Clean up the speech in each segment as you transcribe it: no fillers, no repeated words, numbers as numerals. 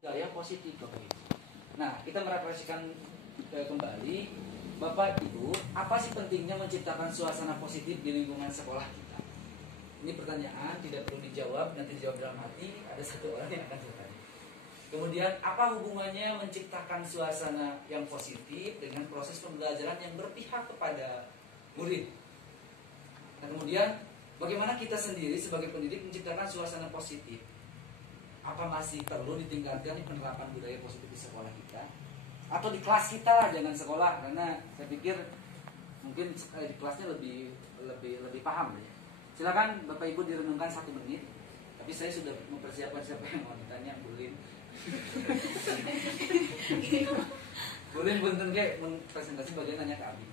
budaya positif Bapak Ibu. Nah, kita merefleksikan kembali Bapak Ibu, apa sih pentingnya menciptakan suasana positif di lingkungan sekolah kita? Ini pertanyaan tidak perlu dijawab, nanti dijawab dalam hati, ada satu orang yang akan bertanya. Kemudian, apa hubungannya menciptakan suasana yang positif dengan proses pembelajaran yang berpihak kepada murid? Nah, kemudian bagaimana kita sendiri sebagai pendidik menciptakan suasana positif? Apa masih perlu ditingkatkan di penerapan budaya positif di sekolah kita? Atau di kelas kita lah, jangan sekolah, karena saya pikir mungkin di kelasnya lebih paham ya. Silakan Bapak Ibu direnungkan 1 menit. Tapi saya sudah mempersiapkan siapa yang mau ditanya, Bulin. Bulin bunten kayak presentasi bagian nanya ke Abi.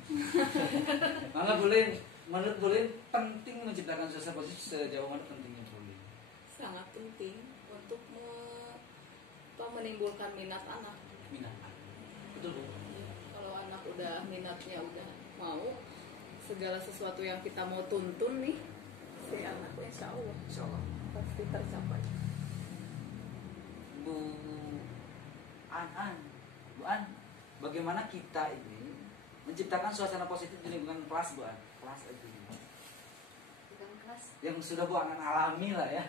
Mangga Bulin, menurut Bulin penting menciptakan suasana positif sejauh mana pentingnya Bulin? Sangat penting untuk menimbulkan minat anak. Minat. Betul Bu. Kalau anak udah minatnya udah mau, segala sesuatu yang kita mau tuntun nih, si anak insya Allah pasti tercapai. Bu An, bagaimana kita ini menciptakan suasana positif di lingkungan kelas Bu An? Kelas itu. Bukan kelas. Yang sudah Bu An alami lah ya.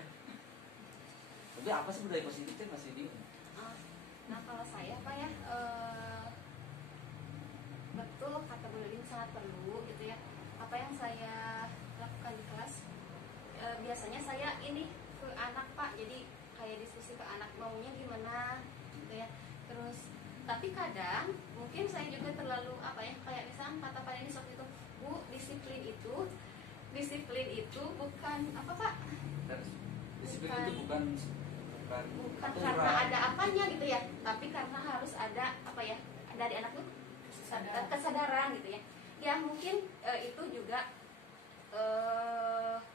Tapi apa sih budaya positifnya masih bingung? Nah kalau saya Pak ya, betul kata Bu Lilin sangat perlu gitu ya. Apa yang saya lakukan di kelas, biasanya saya ini ke anak Pak, jadi kayak diskusi ke anak maunya gimana gitu ya. Terus tapi kadang mungkin saya juga terlalu apa ya, kayak misalnya kata Pak Denis waktu itu, Bu, disiplin itu bukan apa Pak? Disiplin itu bukan karena ada apanya gitu ya, tapi karena harus ada apa ya dari anak tuh kesadaran gitu ya. Ya mungkin itu juga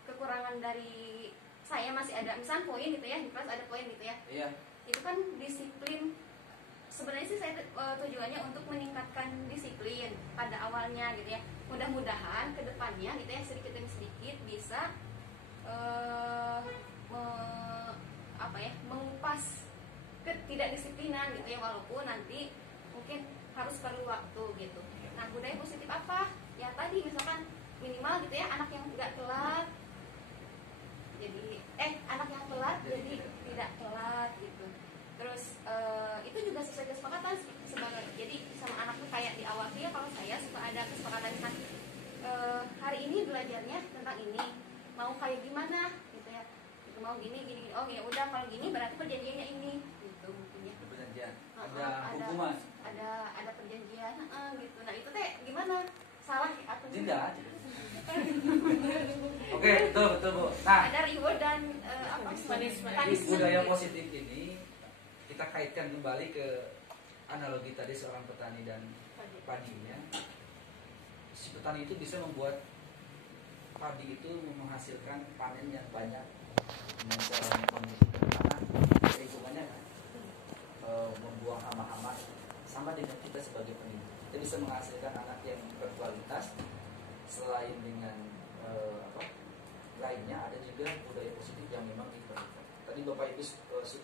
kekurangan dari saya, masih ada misalnya poin gitu ya, di kelas ada poin gitu ya. Iya. Itu kan disiplin. Sebenarnya sih saya tujuannya untuk meningkatkan disiplin pada awalnya gitu ya. Mudah-mudahan kedepannya gitu ya, sedikit demi sedikit bisa mengupas ketidakdisiplinan gitu ya, walaupun nanti mungkin harus perlu waktu gitu. Nah, budaya positif apa? Ya tadi misalkan minimal gitu ya, anak yang nggak telat jadi tidak telat gitu. Terus itu juga sesuai kesepakatan sebagai, jadi sama anak tuh kayak di awal ya, kalau saya suka ada kesepakatan kan, hari ini belajarnya tentang ini, mau kayak gimana gitu ya, gitu, mau gini, oh ya udah kalau gini berarti perjanjiannya ini gitu mungkin ya. Perjanjian, ada hukuman, ada perjanjian gitu. Nah itu teh gimana, salah atau tidak? Oke, betul Bu. Nah, ada reward dan punishment. Budaya positif ini kita kaitkan kembali ke analogi tadi seorang petani dan padinya. Si petani itu bisa membuat padi itu menghasilkan panen yang banyak dengan cara mengkondisikan tanah, lingkungannya kan, membuang hama-hama. Sama dengan kita sebagai pendidik, kita bisa menghasilkan anak yang berkualitas. Selain dengan lainnya, ada juga budaya positif yang memang diperlukan. Tadi Bapak Ibu,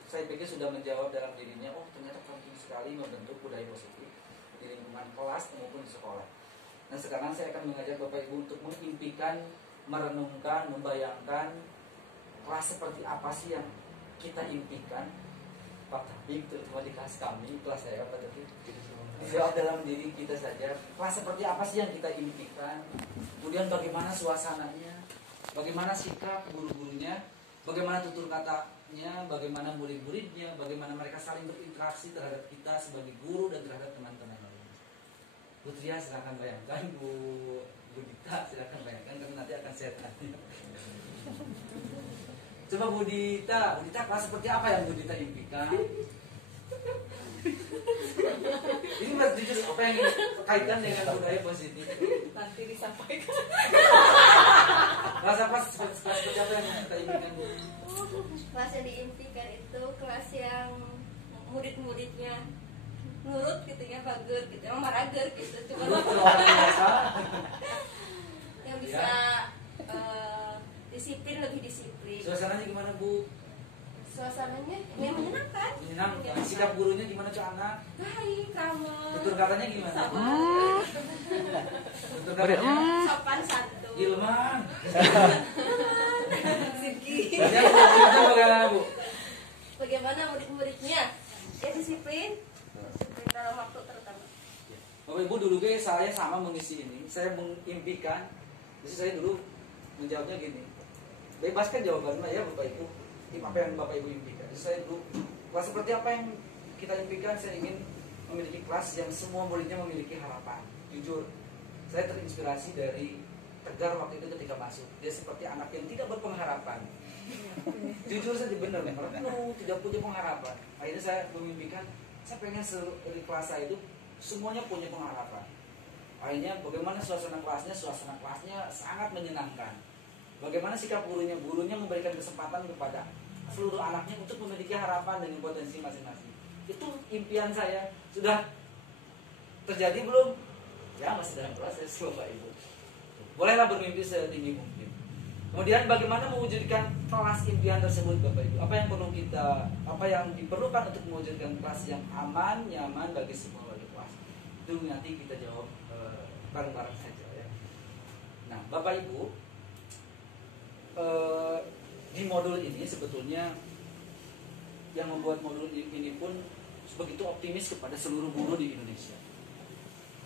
saya pikir sudah menjawab dalam dirinya, oh ternyata penting sekali membentuk budaya positif di lingkungan kelas maupun di sekolah. Nah sekarang saya akan mengajak Bapak Ibu untuk mengimpikan, merenungkan, membayangkan kelas seperti apa sih yang kita impikan. Pak Tabik, terutama di kelas kami, kelas saya Pak Tabik, dijawab dalam diri kita saja. Kelas seperti apa sih yang kita impikan? Kemudian bagaimana suasananya? Bagaimana sikap guru-gurunya? Bagaimana tutur katanya? Bagaimana murid-muridnya? Bagaimana mereka saling berinteraksi terhadap kita sebagai guru dan terhadap teman-teman lainnya? Bu Tria silakan bayangkan, Bu Dita silakan bayangkan, karena nanti akan saya tanya. Coba Bu Dita kelas seperti apa yang Bu Dita impikan? Ini mas jujur apa yang kaitkan dengan budaya positif? Nanti disampaikan. Kelas apa seperti apa yang kita impikan Bu? Kelas yang diimpikan itu kelas yang murid-muridnya nurut gitu ya, bager gitu, emang marager gitu, cuma yang bisa disiplin, lebih disiplin. Suasananya gimana Bu? Suasananya yang menyenangkan. Menyenangkan. sikap gurunya gimana ke anak? Baik kamu. Tutur katanya gimana? Tutur katanya Sopan satu. Ilman. Siki. Banyak murid-muridnya bagaimana Bu? Bagaimana murid-muridnya? Ya disiplin. Disiplin dalam waktu terutama. Bapak Ibu dulu saya sama mengisi ini. Saya mengimpikan. Jadi saya dulu menjawabnya gini. Bebaskan jawabannya ya Bapak Ibu. Apa yang Bapak Ibu impikan. Jadi saya dulu kelas seperti apa yang kita impikan. Saya ingin memiliki kelas yang semua muridnya memiliki harapan. Jujur, saya terinspirasi dari Tegar waktu itu ketika masuk. Dia seperti anak yang tidak berpengharapan. Jujur saja benar, tidak punya pengharapan. Akhirnya saya memimpikan, saya pengen di kelas saya itu semuanya punya pengharapan. Akhirnya bagaimana suasana kelasnya sangat menyenangkan. Bagaimana sikap gurunya memberikan kesempatan kepada seluruh anaknya untuk memiliki harapan dengan potensi masing-masing. Itu impian saya. Sudah terjadi belum? Ya masih dalam proses Bapak Ibu. Bolehlah bermimpi setinggi mungkin. Kemudian bagaimana mewujudkan kelas impian tersebut Bapak Ibu? Apa yang diperlukan untuk mewujudkan kelas yang aman, nyaman bagi semua wali kelas? Itu nanti kita jawab bareng-bareng saja ya. Nah, Bapak Ibu, di modul ini sebetulnya yang membuat modul ini pun begitu optimis kepada seluruh guru di Indonesia.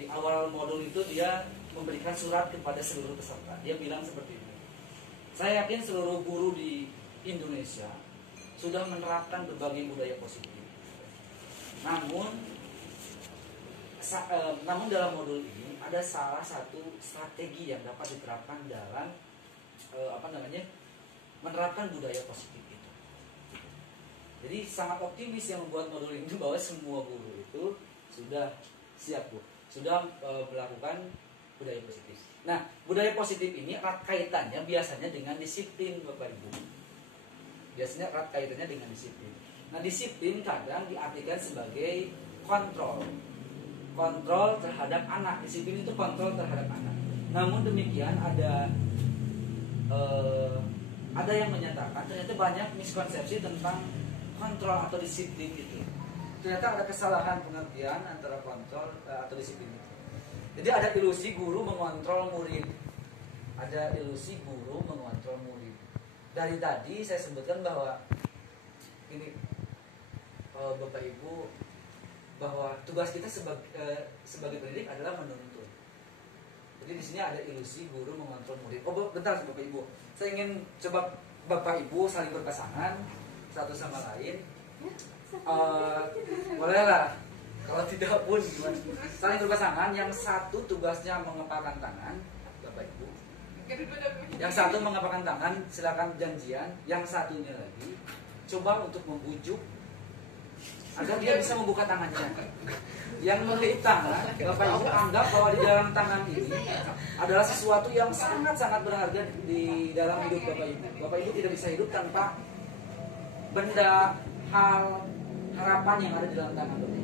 Di awal modul itu dia memberikan surat kepada seluruh peserta. Dia bilang seperti ini. Saya yakin seluruh guru di Indonesia sudah menerapkan berbagai budaya positif. Namun dalam modul ini ada salah satu strategi yang dapat diterapkan dalam menerapkan budaya positif itu. Jadi sangat optimis yang membuat modul ini bahwa semua guru itu sudah siap Bu, sudah melakukan budaya positif. Nah, budaya positif ini erat kaitannya biasanya dengan disiplin Bapak Ibu. Biasanya erat kaitannya dengan disiplin. Nah, disiplin kadang diartikan sebagai kontrol terhadap anak. Disiplin itu kontrol terhadap anak. Namun demikian ada yang menyatakan ternyata banyak miskonsepsi tentang kontrol atau disiplin itu. Ternyata ada kesalahan pengertian antara kontrol atau disiplin itu. Jadi ada ilusi guru mengontrol murid. Dari tadi saya sebutkan bahwa ini Bapak Ibu, bahwa tugas kita sebagai pendidik adalah menuntun. Jadi di sini ada ilusi guru mengontrol murid. Oh bentar Bapak Ibu, saya ingin coba Bapak Ibu saling berpasangan satu sama lain. Bolehlah. Kalau tidak pun gimana? Saling berpasangan, yang satu tugasnya mengepalkan tangan, Bapak Ibu. Yang satu mengepalkan tangan, silakan janjian. Yang satunya lagi coba untuk membujuk agar dia bisa membuka tangannya. Yang memiliki tangan, Bapak Ibu anggap bahwa di dalam tangan ini adalah sesuatu yang sangat-sangat berharga di dalam hidup Bapak Ibu. Bapak Ibu tidak bisa hidup tanpa benda, hal, harapan yang ada di dalam tangan Bapak Ibu.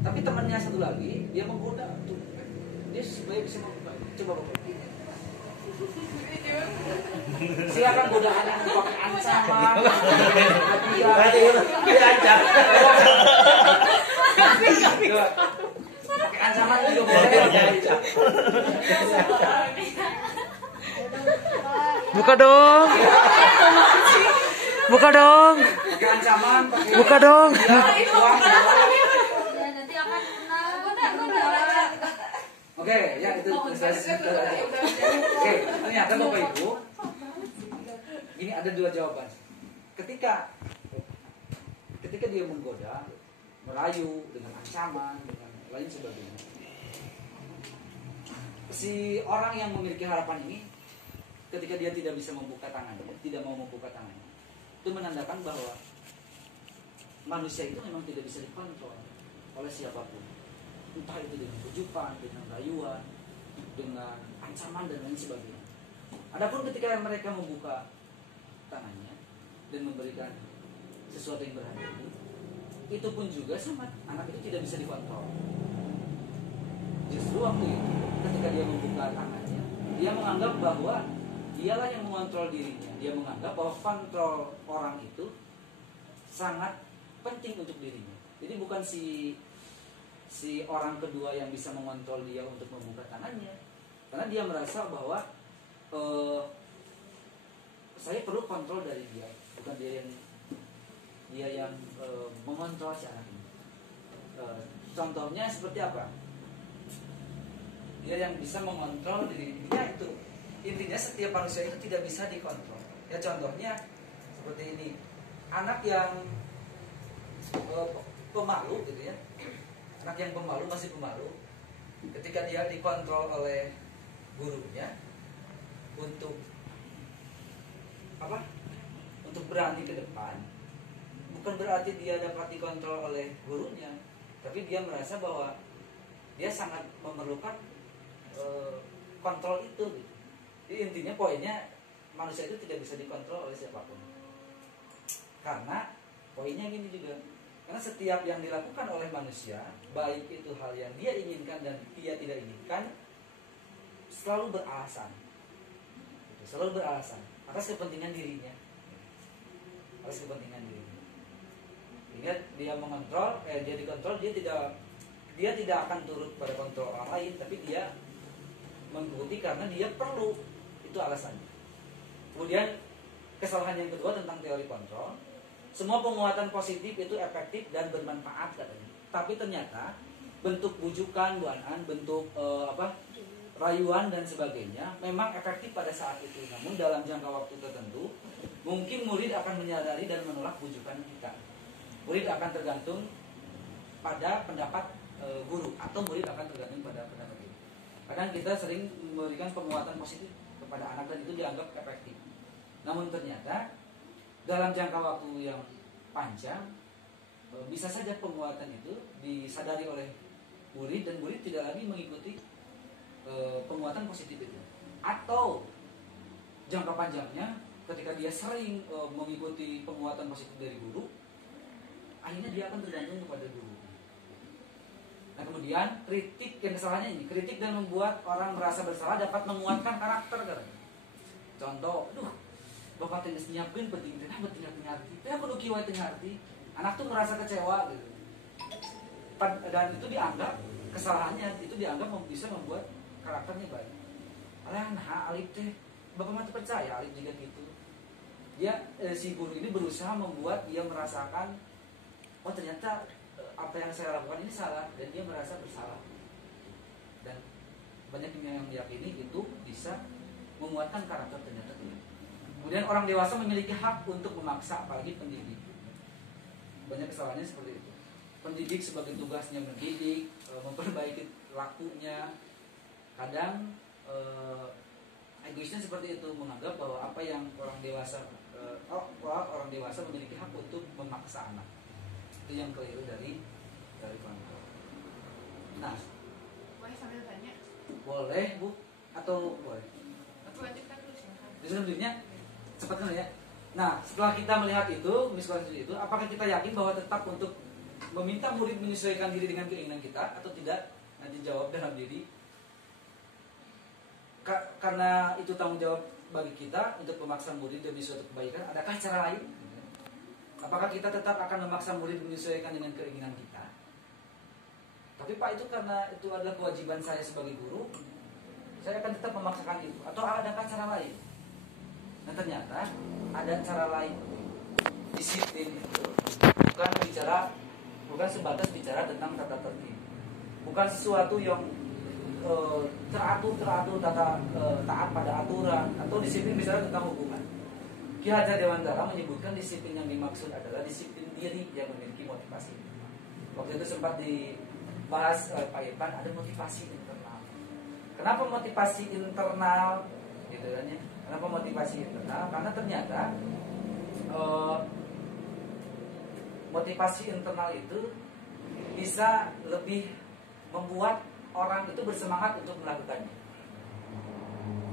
Tapi temannya satu lagi, dia menggoda tuh. Dia supaya bisa membuka. Coba Bapak. Silakan godaan yang pakai ancaman. Diancam. Pakai ancaman juga boleh. Buka dong. Buka dong. Pakai ancaman, buka dong. Oke, ya itu selesai. Oke, ternyata Bapak Ibu, ini ada dua jawaban. Ketika dia menggoda, merayu dengan ancaman, dengan lain sebagainya, si orang yang memiliki harapan ini, ketika dia tidak bisa membuka tangannya, tidak mau membuka tangannya, itu menandakan bahwa manusia itu memang tidak bisa dikontrol oleh siapapun. Entah itu dengan bujukan, dengan rayuan, dengan ancaman dan lain sebagainya. Adapun ketika mereka membuka tangannya dan memberikan sesuatu yang berharga, itu pun juga sama anak itu tidak bisa dikontrol. Justru waktu itu ketika dia membuka tangannya, dia menganggap bahwa dialah yang mengontrol dirinya. Dia menganggap bahwa kontrol orang itu sangat penting untuk dirinya. Jadi bukan si orang kedua yang bisa mengontrol dia untuk membuka tangannya, karena dia merasa bahwa saya perlu kontrol dari dia, bukan dia yang mengontrol si anak ini. Contohnya seperti apa? Dia yang bisa mengontrol diri dia itu. Intinya setiap manusia itu tidak bisa dikontrol. Ya contohnya seperti ini, anak yang pemalu gitu ya, anak yang pemalu, masih pemalu, ketika dia dikontrol oleh gurunya untuk apa? Untuk berani ke depan, bukan berarti dia dapat dikontrol oleh gurunya, tapi dia merasa bahwa dia sangat memerlukan kontrol itu gitu. Jadi intinya poinnya, manusia itu tidak bisa dikontrol oleh siapapun. Karena poinnya gini juga, karena setiap yang dilakukan oleh manusia, baik itu hal yang dia inginkan dan dia tidak inginkan, selalu beralasan. Selalu beralasan atas kepentingan dirinya. Atas kepentingan dirinya. Ingat, dia mengontrol, dia dikontrol, dia tidak akan turut pada kontrol orang lain, tapi dia mengikuti karena dia perlu. Itu alasannya. Kemudian kesalahan yang kedua tentang teori kontrol, semua penguatan positif itu efektif dan bermanfaat katanya. Tapi ternyata bentuk bujukan, bentuk rayuan dan sebagainya memang efektif pada saat itu. Namun dalam jangka waktu tertentu, mungkin murid akan menyadari dan menolak bujukan kita. Murid akan tergantung pada pendapat guru, atau murid akan tergantung pada pendapat guru. Kadang kita sering memberikan penguatan positif kepada anak dan itu dianggap efektif. Namun ternyata dalam jangka waktu yang panjang, bisa saja penguatan itu disadari oleh murid dan murid tidak lagi mengikuti penguatan positif itu. Atau jangka panjangnya, ketika dia sering mengikuti penguatan positif dari guru, akhirnya dia akan tergantung kepada guru. Nah kemudian kritik, yang kesalahannya ini, kritik dan membuat orang merasa bersalah dapat menguatkan karakter kan. Contoh, bapak tidak nyiapin penting ngerti, saya perlu kiwai ngerti. Anak tuh merasa kecewa gitu. Dan itu dianggap kesalahannya, itu dianggap bisa membuat karakternya baik. Nah, Alif teh, bapak mati percaya Alif juga gitu. Dia si guru ini berusaha membuat dia merasakan, oh ternyata apa yang saya lakukan ini salah, dan dia merasa bersalah. Dan banyak yang meyakini itu bisa menguatkan karakter ternyata dia. Kemudian orang dewasa memiliki hak untuk memaksa, apalagi pendidik. Banyak kesalahannya seperti itu. Pendidik sebagai tugasnya mendidik, memperbaiki lakunya. Kadang egoisnya seperti itu, menganggap bahwa apa yang orang dewasa memiliki hak untuk memaksa anak. Itu yang keliru dari kontrol. Nah, boleh sambil tanya? Boleh Bu, atau boleh? Aku lanjutkan dulu sih. Selanjutnya cepat dulu ya. Nah, setelah kita melihat itu, misalnya itu, apakah kita yakin bahwa tetap untuk meminta murid menyesuaikan diri dengan keinginan kita atau tidak? Nanti jawab dalam diri. Karena itu tanggung jawab bagi kita untuk memaksa murid demi suatu kebaikan. Adakah cara lain? Apakah kita tetap akan memaksa murid menyesuaikan dengan keinginan kita? Tapi Pak, itu karena itu adalah kewajiban saya sebagai guru, saya akan tetap memaksakan itu. Atau adakah cara lain? Nah ternyata ada cara lain. Disiplin itu bukan sebatas bicara tentang tata tertib, bukan sesuatu yang teratur taat pada aturan, atau disiplin bicara tentang hubungan. Ki Hajar Dewantara menyebutkan disiplin yang dimaksud adalah disiplin diri yang memiliki motivasi. Waktu itu sempat dibahas Pak Irfan, ada motivasi internal. Kenapa motivasi internal? Gitu kan ya. Kenapa motivasi internal? Karena ternyata motivasi internal itu bisa lebih membuat orang itu bersemangat untuk melakukannya.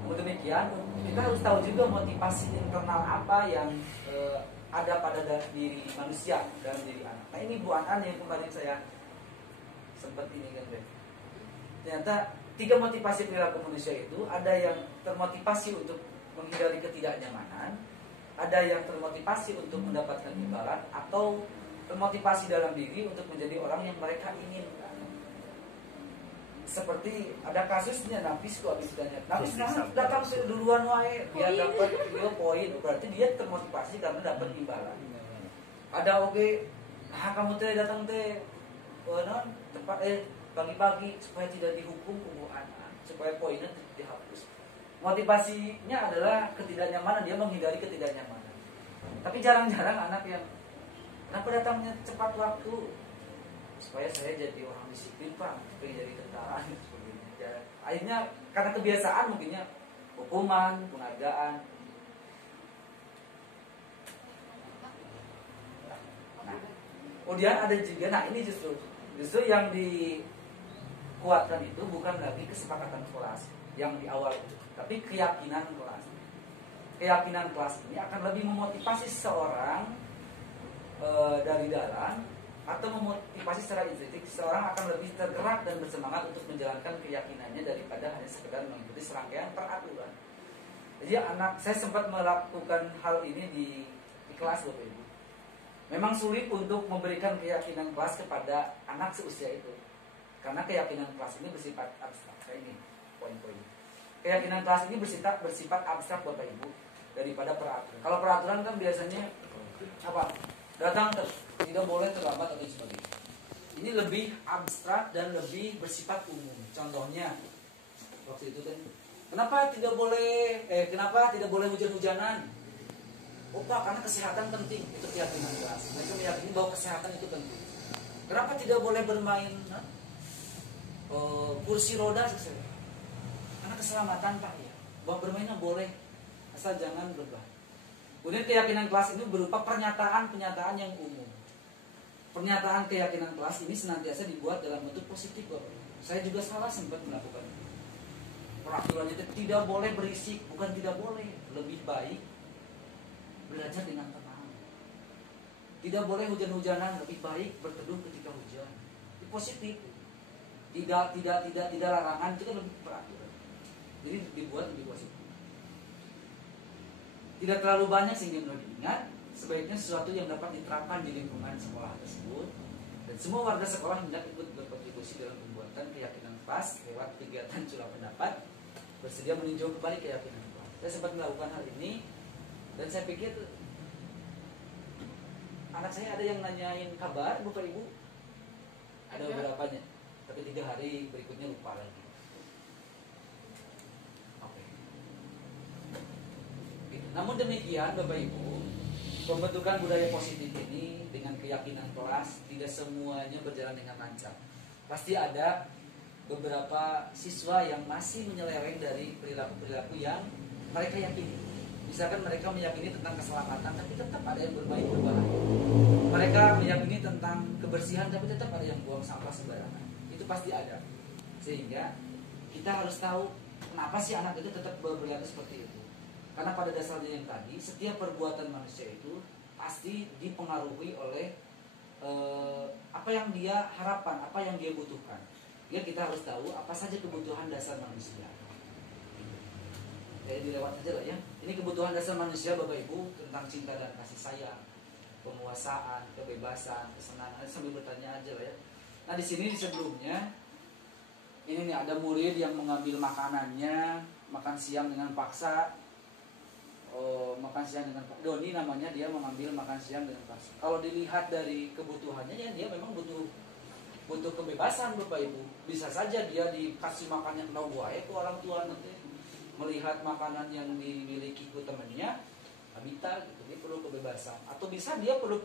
Namun demikian, kita harus tahu juga motivasi internal apa yang ada pada diri manusia, dalam diri anak. Nah ini Bu An yang kemarin saya sempat ini kan deh. Ternyata 3 motivasi perilaku manusia itu, ada yang termotivasi untuk menghindari ketidaknyamanan, ada yang termotivasi untuk mendapatkan imbalan, atau motivasi dalam diri untuk menjadi orang yang mereka inginkan. Seperti ada kasusnya Nafis kok habis ditanya. Nafis datang duluan wae biar dapat poin. Berarti dia termotivasi karena dapat imbalan. Ada oke, kamu teh datang teh non tepat pagi-pagi supaya tidak dihukum anak, supaya poinnya dihapus. Motivasinya adalah ketidaknyamanan, dia menghindari ketidaknyamanan. Tapi jarang-jarang anak yang kenapa datangnya cepat waktu, supaya saya jadi orang disiplin Pak, supaya jadi tentara sebagainya. Akhirnya karena kebiasaan mungkinnya hukuman, penghargaan. Nah, kemudian ada juga, nah ini justru yang dikuatkan itu bukan lagi kesepakatan kelas yang di awal itu, tapi keyakinan kelas. Keyakinan kelas ini akan lebih memotivasi seseorang dari dalam, atau memotivasi secara intrinsik seseorang akan lebih tergerak dan bersemangat untuk menjalankan keyakinannya daripada hanya sekedar mengikuti serangkaian peraturan. Jadi anak saya sempat melakukan hal ini di kelas Bapak Ibu. Memang sulit untuk memberikan keyakinan kelas kepada anak seusia itu, karena keyakinan kelas ini bersifat abstrak. Ini poin-poin. Keyakinan kelas ini bersifat abstrak Bapak Ibu daripada peraturan. Kalau peraturan kan biasanya apa? Datang tidak boleh terlambat atau sebagainya. Ini lebih abstrak dan lebih bersifat umum. Contohnya waktu itu kan, kenapa tidak boleh hujan-hujanan? Oh Pak, karena kesehatan penting. Itu keyakinan kelas. Mereka meyakini bahwa kesehatan itu penting. Kenapa tidak boleh bermain kursi roda? Karena keselamatan Pak ya. Bahwa bermainnya boleh, asal jangan berbahaya. Kemudian keyakinan kelas ini berupa pernyataan-pernyataan yang umum. Pernyataan keyakinan kelas ini senantiasa dibuat dalam bentuk positif Bapak. Saya juga salah sempat melakukan itu. Peraturannya itu tidak boleh berisik, bukan tidak boleh, lebih baik belajar dengan tenang. Tidak boleh hujan-hujanan, lebih baik berteduh ketika hujan. Itu positif. Tidak larangan, itu kan lebih peraturan. Jadi dibuat lebih positif. Tidak terlalu banyak sehingga mudah diingat. Sebaiknya sesuatu yang dapat diterapkan di lingkungan sekolah tersebut, dan semua warga sekolah hendak ikut berkontribusi dalam pembuatan keyakinan kelas lewat kegiatan curah pendapat, bersedia meninjau kembali keyakinan kelas. Saya sempat melakukan hal ini dan saya pikir anak saya ada yang nanyain kabar Bapak Ibu, ada beberapanya, tapi 3 hari berikutnya lupa lagi. Namun demikian Bapak Ibu, pembentukan budaya positif ini dengan keyakinan kelas tidak semuanya berjalan dengan lancar. Pasti ada beberapa siswa yang masih menyeleweng dari perilaku-perilaku yang mereka yakini. Misalkan mereka meyakini tentang keselamatan, tapi tetap ada yang bermain berbahaya. Mereka meyakini tentang kebersihan, tapi tetap ada yang buang sampah sembarangan. Itu pasti ada. Sehingga kita harus tahu kenapa sih anak itu tetap berperilaku seperti itu. Karena pada dasarnya yang tadi, setiap perbuatan manusia itu pasti dipengaruhi oleh apa yang dia harapkan, apa yang dia butuhkan. Ya kita harus tahu apa saja kebutuhan dasar manusia. Ya dilewat saja lah ya. Ini kebutuhan dasar manusia Bapak Ibu tentang cinta dan kasih sayang, penguasaan, kebebasan, kesenangan. Sambil bertanya aja lah ya. Nah di sini sebelumnya ini nih ada murid yang mengambil makanannya, makan siang dengan paksa. Makan siang dengan Pak Doni namanya, dia mengambil makan siang dengan paksa. Kalau dilihat dari kebutuhannya ya dia memang butuh kebebasan Bapak Ibu. Bisa saja dia dikasih makan yang tahu wae ke orang tua nanti melihat makanan yang dimiliki ke temannya habita gitu, dia perlu kebebasan. Atau bisa dia perlu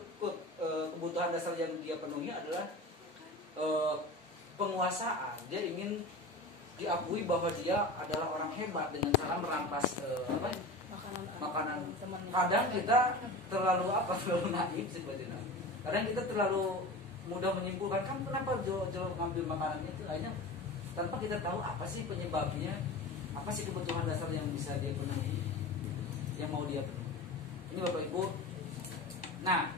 kebutuhan dasar yang dia penuhi adalah penguasaan. Dia ingin diakui bahwa dia adalah orang hebat dengan cara merampas makanan. Kadang kita terlalu naif sebetulnya. Kadang kita terlalu mudah menyimpulkan, kamu kenapa jauh ngambil makanannya itu, akhirnya tanpa kita tahu apa sih penyebabnya, apa sih kebutuhan dasar yang bisa dia penuhi, yang mau dia penuhi. Ini Bapak Ibu. Nah,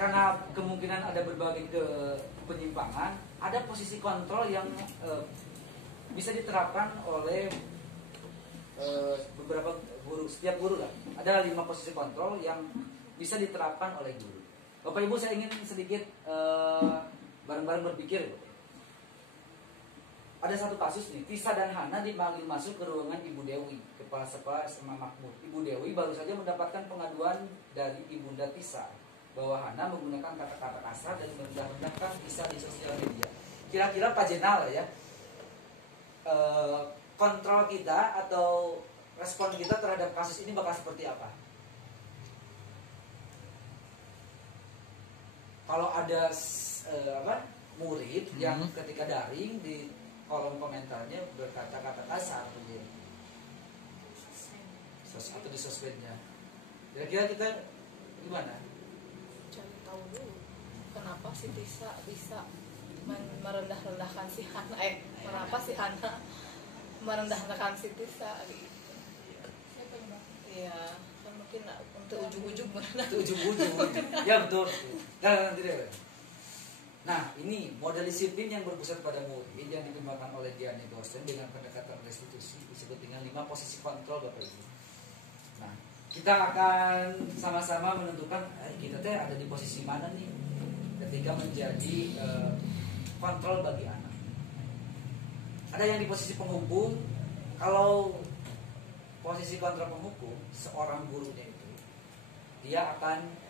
karena kemungkinan ada berbagai penyimpangan, ada posisi kontrol yang bisa diterapkan oleh beberapa guru, setiap guru lah. Ada 5 posisi kontrol yang bisa diterapkan oleh guru. Bapak Ibu, saya ingin sedikit bareng-bareng berpikir. Ada satu kasus nih, Tisa dan Hana dipanggil masuk ke ruangan Ibu Dewi, kepala sekolah SMA Makmur. Ibu Dewi baru saja mendapatkan pengaduan dari Ibunda Tisa bahwa Hana menggunakan kata-kata kasar dan merendah-rendahkan Tisa di sosial media. Kira-kira Pak Jenal ya, kontrol kita atau respon kita terhadap kasus ini bakal seperti apa? Kalau ada murid yang ketika daring di kolom komentarnya berkata-kata kasar atau di sosmednya, kira-kira kita gimana? Cari tahu dulu kenapa si Tisa bisa merendah-rendahkan si Hana, kenapa si Hana merendah-rendahkan si Tisa gitu. Iya, kan mungkin untuk ujung-ujung merendah. Ujung-ujung, ya betul. Nanti deh. Nah, ini model disiplin yang berpusat pada murid yang dikembangkan oleh Diane Dosen dengan pendekatan restitusi disebut dengan 5 posisi kontrol, Bapak Ibu. Nah, kita akan sama-sama menentukan kita teh ada di posisi mana nih ketika menjadi kontrol bagi anak. Ada yang di posisi penghukum. Kalau posisi kontrol penghukum, seorang gurunya itu dia akan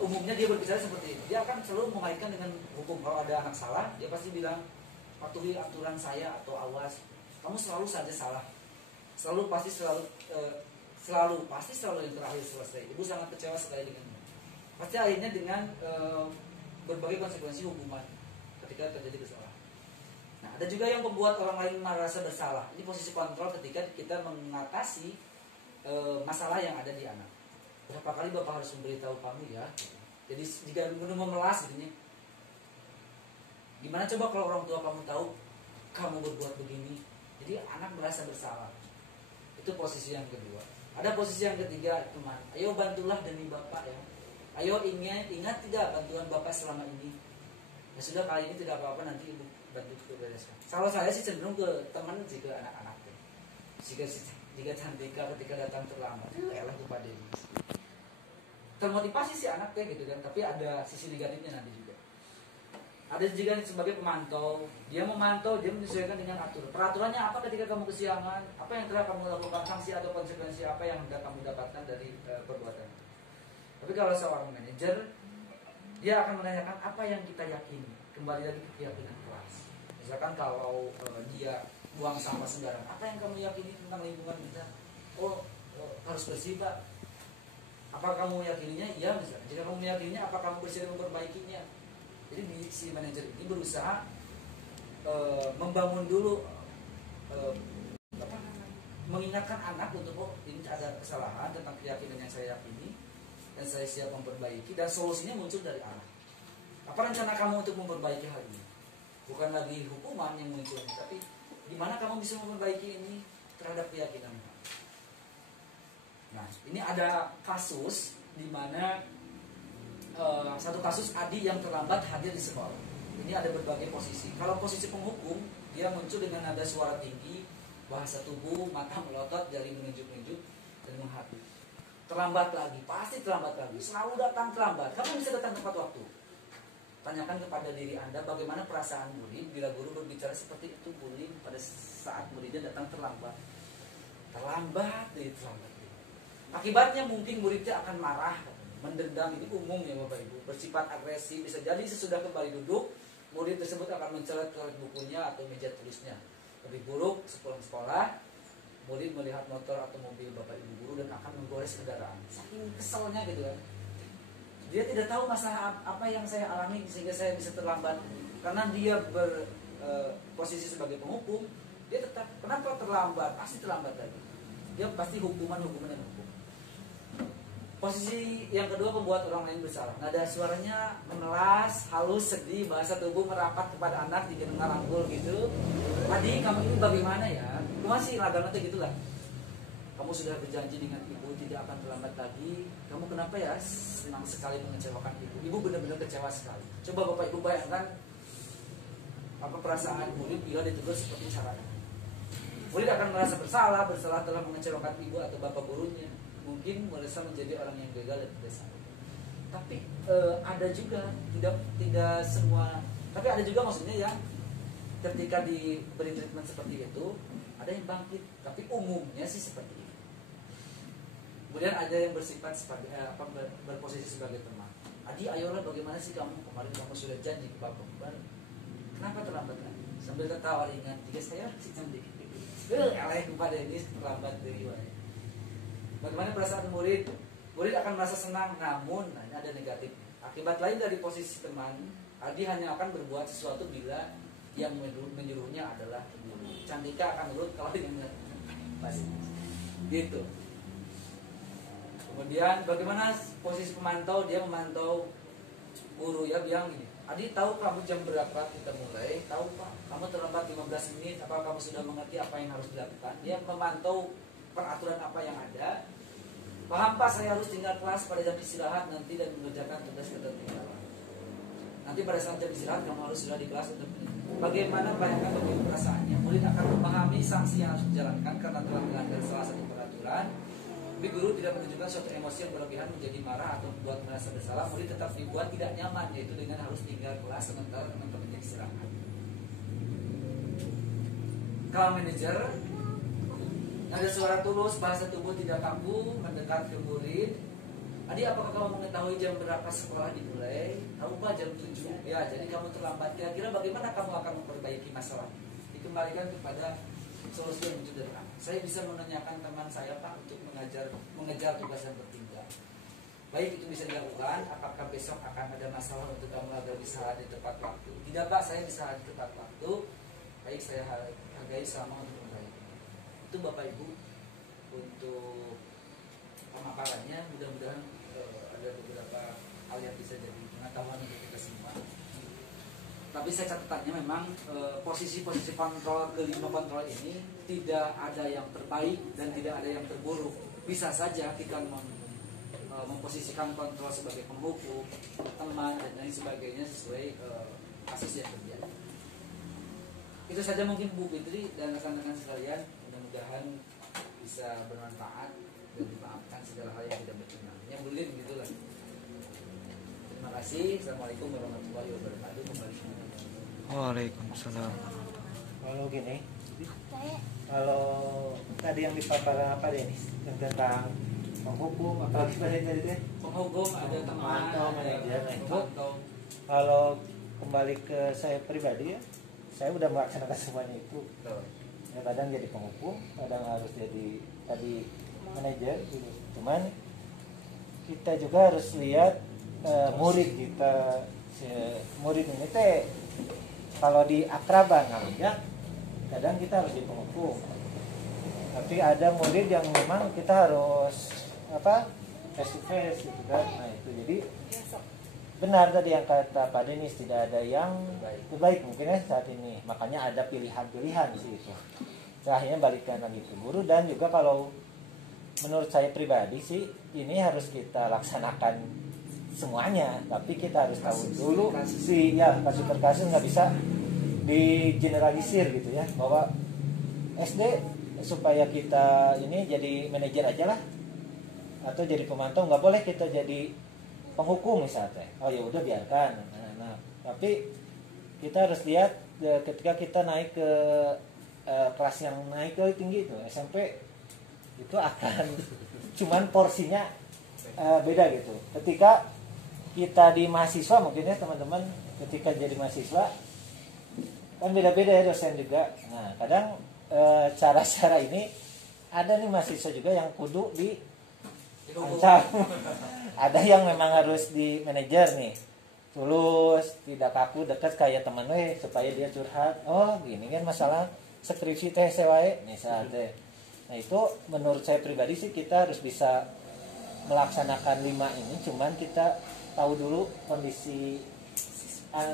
umumnya dia berbicara seperti ini. Dia akan selalu mengaitkan dengan hukum. Kalau ada anak salah, dia pasti bilang patuhi aturan saya atau awas. Kamu selalu saja salah. Selalu yang terakhir selesai. Ibu sangat kecewa sekali dengannya. Pasti akhirnya dengan berbagai konsekuensi hukuman ketika terjadi kesalahan. Nah, ada juga yang membuat orang lain merasa bersalah. Ini posisi kontrol ketika kita mengatasi masalah yang ada di anak. Berapa kali Bapak harus memberitahu kamu ya? Jadi jika menunggu memelas gitu nih. Gimana coba kalau orang tua kamu tahu kamu berbuat begini? Jadi anak merasa bersalah. Itu posisi yang kedua. Ada posisi yang ketiga, teman. Ayo bantulah demi Bapak ya. Ayo ingat tidak bantuan Bapak selama ini. Ya sudah, kali ini tidak apa-apa, nanti Ibu bantu bereskan. Kalau saya sih cenderung ke teman sih, ke anak-anak ya. Jika Cantika ketika datang terlambat, elah kepada ini. Termotivasi si anak teh gitu kan, tapi ada sisi negatifnya nanti juga. Ada juga sebagai pemantau, dia memantau, dia menyesuaikan dengan aturan. Peraturannya apa ketika kamu kesiangan, apa yang telah kamu lakukan, sanksi atau konsekuensi apa yang sudah kamu dapatkan dari perbuatan. Tapi kalau seorang manajer, dia akan menanyakan apa yang kita yakini, kembali lagi ke keyakinan kelas. Misalkan kalau dia buang sampah sembarangan, apa yang kamu yakini tentang lingkungan kita? Harus bersih Pak. Apa kamu yakininya? Iya misalnya. Jika kamu meyakininya, apa kamu bersedia memperbaikinya? Jadi si manajer ini berusaha membangun dulu, mengingatkan anak untuk ini ada kesalahan tentang keyakinan yang saya yakini dan saya siap memperbaiki, dan solusinya muncul dari anak. Apa rencana kamu untuk memperbaiki hal ini? Bukan lagi hukuman yang muncul, tapi gimana kamu bisa memperbaiki ini terhadap keyakinan kamu. Nah, ini ada kasus di mana satu kasus Adi yang terlambat hadir di sekolah. Ini ada berbagai posisi. Kalau posisi penghukum, dia muncul dengan nada suara tinggi, bahasa tubuh, mata melotot, jari menunjuk-nunjuk dan menghati. Terlambat lagi, pasti terlambat lagi. Selalu datang terlambat. Kamu bisa datang tepat waktu. Tanyakan kepada diri Anda bagaimana perasaan murid bila guru berbicara seperti itu bullying pada saat muridnya datang terlambat. Terlambat. Akibatnya mungkin muridnya akan marah, mendendam. Ini umum ya Bapak Ibu, bersifat agresif. Bisa jadi sesudah kembali duduk, murid tersebut akan mencoret-coret bukunya atau meja tulisnya. Lebih buruk, sepulang sekolah, murid melihat motor atau mobil Bapak Ibu guru dan akan menggores kendaraan. Saking keselnya gitu kan. Dia tidak tahu masalah apa yang saya alami sehingga saya bisa terlambat. Karena dia berposisi sebagai penghukum, dia tetap, kenapa terlambat? Pasti terlambat lagi. Dia pasti hukuman yang hukum. Posisi yang kedua membuat orang lain bersalah. Nada suaranya memelas, halus, sedih, bahasa tubuh merapat kepada anak di dengar rangkul gitu. Adi, kamu ini bagaimana ya? Cuma sih lagamnya gitu lah. Kamu sudah berjanji dengan ibu tidak akan terlambat lagi. Kamu kenapa ya senang sekali mengecewakan ibu? Ibu benar-benar kecewa sekali. Coba Bapak Ibu bayangkan apa perasaan murid bila ditegur seperti caranya. Murid akan merasa bersalah telah mengecewakan ibu atau bapak gurunya. mungkin merasa menjadi orang yang gagal dan tidak sanggup. Tapi ada juga tidak semua, tapi ada juga maksudnya yang ketika diberi treatment seperti itu ada yang bangkit, tapi umumnya sih seperti itu. Kemudian ada yang bersifat sebagai berposisi sebagai teman. Adi, ayolah, bagaimana sih kamu, kemarin kamu sudah janji ke Bapak, kenapa terlambat kan? Sambil tertawa ringan, jika saya si cantik alay kepada ini terlambat dari mana? Bagaimana perasaan murid? Murid akan merasa senang, namun ini ada negatif. Akibat lain dari posisi teman, Adi hanya akan berbuat sesuatu bila yang menyuruhnya adalah guru. Cantika akan nurut kalau yang pasti gitu. Kemudian bagaimana posisi pemantau? Dia memantau guru ya, bilang gini, Adi, tahu kamu jam berapa kita mulai? Tahu Pak, kamu terlambat 15 menit. Apa kamu sudah mengerti apa yang harus dilakukan? Dia memantau peraturan apa yang ada. Paham Pak, saya harus tinggal kelas pada jam istirahat nanti dan mengerjakan tugas ketertinggalan. Nanti pada saat jam istirahat kamu harus sudah di kelas untuk bagaimana, bayangkan bagaimana perasaannya. Murid akan memahami sanksi yang harus dijalankan karena telah melanggar salah satu peraturan. Tapi guru tidak menunjukkan suatu emosi yang berlebihan menjadi marah atau membuat merasa bersalah. Murid tetap dibuat tidak nyaman, yaitu dengan harus tinggal kelas sementara teman-temannya istirahat. Kalau manajer, ada suara tulus, bahasa tubuh tidak kaku, mendekat ke murid. Adi, apakah kamu mengetahui jam berapa sekolah dimulai? Tahu Pak, jam 7. Ya, jadi kamu terlambat. Kira-kira bagaimana kamu akan memperbaiki masalah? Dikembalikan kepada solusi yang sederhana. Saya bisa menanyakan teman saya Pak untuk mengejar tugas yang tertinggal. Baik, itu bisa dilakukan. Apakah besok akan ada masalah untuk kamu agar bisa hadir tepat waktu? Tidak Pak, saya bisa hadir tepat waktu. Baik, saya hargai sama untuk memperbaiki. Itu Bapak Ibu untuk pemaparannya. Mudah-mudahan ada beberapa hal yang bisa jadi pengetahuan untuk kita semua. Tapi saya catatannya memang posisi-posisi kontrol, kelima kontrol ini tidak ada yang terbaik dan tidak ada yang terburuk. Bisa saja kita memposisikan kontrol sebagai penghukum, teman dan lain sebagainya sesuai kasus yang terjadi. Itu saja mungkin Bu Fitri dan rekan-rekan sekalian. Mudah-mudahan bisa bermanfaat dan dimaafkan segala hal yang tidak berkenan. Yang belum gitulah. Terima kasih. Assalamualaikum warahmatullahi wabarakatuh. Kembali. Waalaikumsalam. Kalau gini, kalau tadi yang dipaparkan apa deh nih tentang penghukum, apalagi pada tadi deh Penghukum ada teman, atau manajer, nah itu pemantau. kalau kembali ke saya pribadi ya, saya udah melaksanakan semuanya itu. Ya, kadang jadi penghukum, kadang harus jadi tadi manajer gitu. Cuman kita juga harus lihat murid kita, murid ini teh kalau di akraban ya kadang kita harus di penghukum. Tapi ada murid yang memang kita harus face to face gitu kan. Nah itu jadi benar tadi yang kata Pak Denis, tidak ada yang terbaik mungkin ya saat ini. Makanya ada pilihan-pilihan di situ. Akhirnya balikkan lagi ke guru. Dan juga kalau menurut saya pribadi sih ini harus kita laksanakan semuanya, tapi kita harus tahu dulu sih ya, kasus per kasus nggak bisa digeneralisir gitu ya, bahwa SD supaya kita ini jadi manajer aja lah atau jadi pemantau, nggak boleh kita jadi penghukum misalnya. Oh ya udah biarkan. Nah, tapi kita harus lihat ketika kita naik ke kelas yang naik ke tinggi itu SMP itu akan cuman porsinya beda gitu. Ketika kita di mahasiswa mungkin ya teman-teman, ketika jadi mahasiswa kan beda-beda ya dosen juga. Nah kadang cara-cara ini ada nih mahasiswa juga yang kudu di ancam. Ada yang memang harus di manajer nih, tulus, tidak kaku, dekat kayak temen supaya dia curhat. Oh gini kan masalah skripsi teh sewae misalnya. Nah itu menurut saya pribadi sih kita harus bisa melaksanakan 5 ini, cuman kita tahu dulu kondisi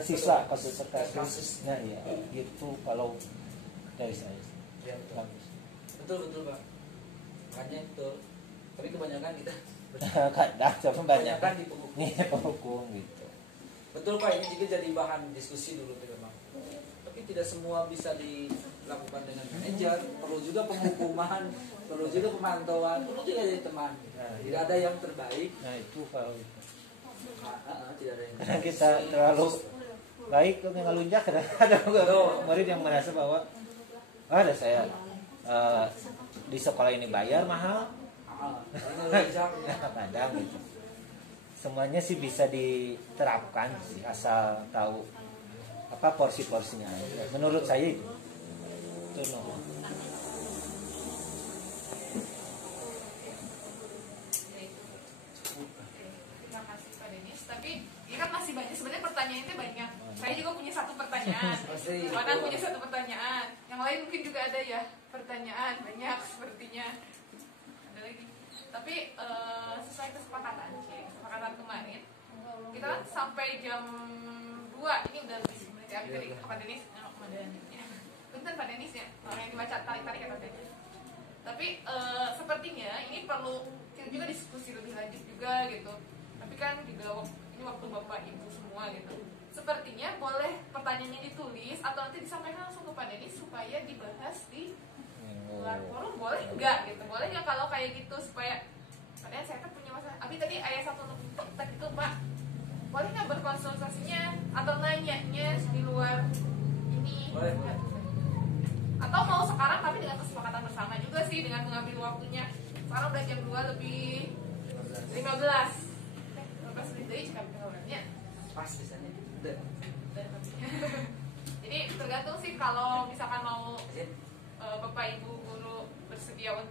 siswa kasus per kasus. Nah ya gitu kalau dari saya. Ya, betul Pak. Makanya betul. Tapi kebanyakan kita kadang kebanyakan di penghukum. penghukum gitu. Betul Pak, ini juga jadi bahan diskusi dulu gitu Bang. Tapi tidak semua bisa dilakukan dengan manajer, perlu juga penghukuman, perlu juga pemantauan, perlu juga jadi teman. Tidak ada yang terbaik. Nah itu kalau Tidak ada yang karena kita terlalu baik kok ngalunjak, ada murid yang merasa bahwa ada saya di sekolah ini bayar mahal, kadang gitu. Semuanya sih bisa diterapkan sih, asal tahu apa porsi-porsinya aja. Menurut saya itu no. Terima kasih Pak Denis. Tapi ini kan masih banyak, sebenarnya pertanyaannya banyak. Saya juga punya satu pertanyaan. Wanan punya satu pertanyaan. Yang lain mungkin juga ada ya pertanyaan banyak sepertinya. Ada lagi. Tapi sesuai kesepakatan kemarin, kita kan sampai jam 2 ini udah lebih sebenarnya. Tadi Pak Denis, bentar Pak Denis ya, orang yang dibaca tarik-tarik kata Denis. Tapi sepertinya ini perlu kita juga diskusi lebih lanjut juga gitu. Tapi kan juga ini waktu Bapak Ibu semua gitu. Sepertinya boleh pertanyaannya ditulis atau nanti disampaikan langsung ke Pak Denis supaya dibahas di luar forum, boleh nggak gitu? Boleh nggak kalau kayak gitu supaya padahal saya kan punya masalah. Abi tadi ayat satu tak itu Pak, boleh nggak berkonsultasinya atau nanyanya di luar ini? Boleh. Atau mau sekarang tapi dengan kesepakatan bersama juga sih dengan mengambil waktunya. Sekarang udah jam 2 lebih 15 menit dari cakap orangnya. Pas biasanya. Jadi tergantung sih kalau misalkan mau Bapak Ibu guru bersedia untuk